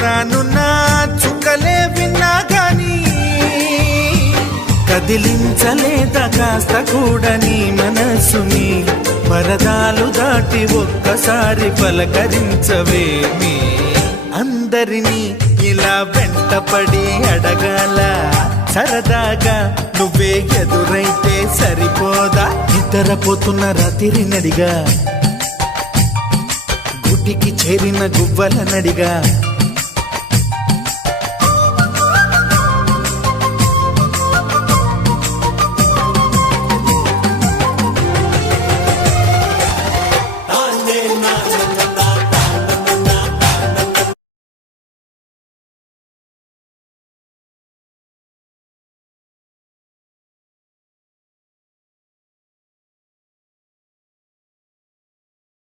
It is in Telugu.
రానున్న చుక్కలే విన్నా గాని కదిలించలేదా కాస్త కూడా నీ మనసుని పరదాలు దాటి ఒక్కసారి పలకరించవేమి అందరినీ ఇలా వెంటపడి అడగాల సరదాగా నువ్వే ఎదురైతే సరిపోదా నిద్రపోతున్న రాత్రి నడిగా గుటికి చేరిన గువ్వల నడిగా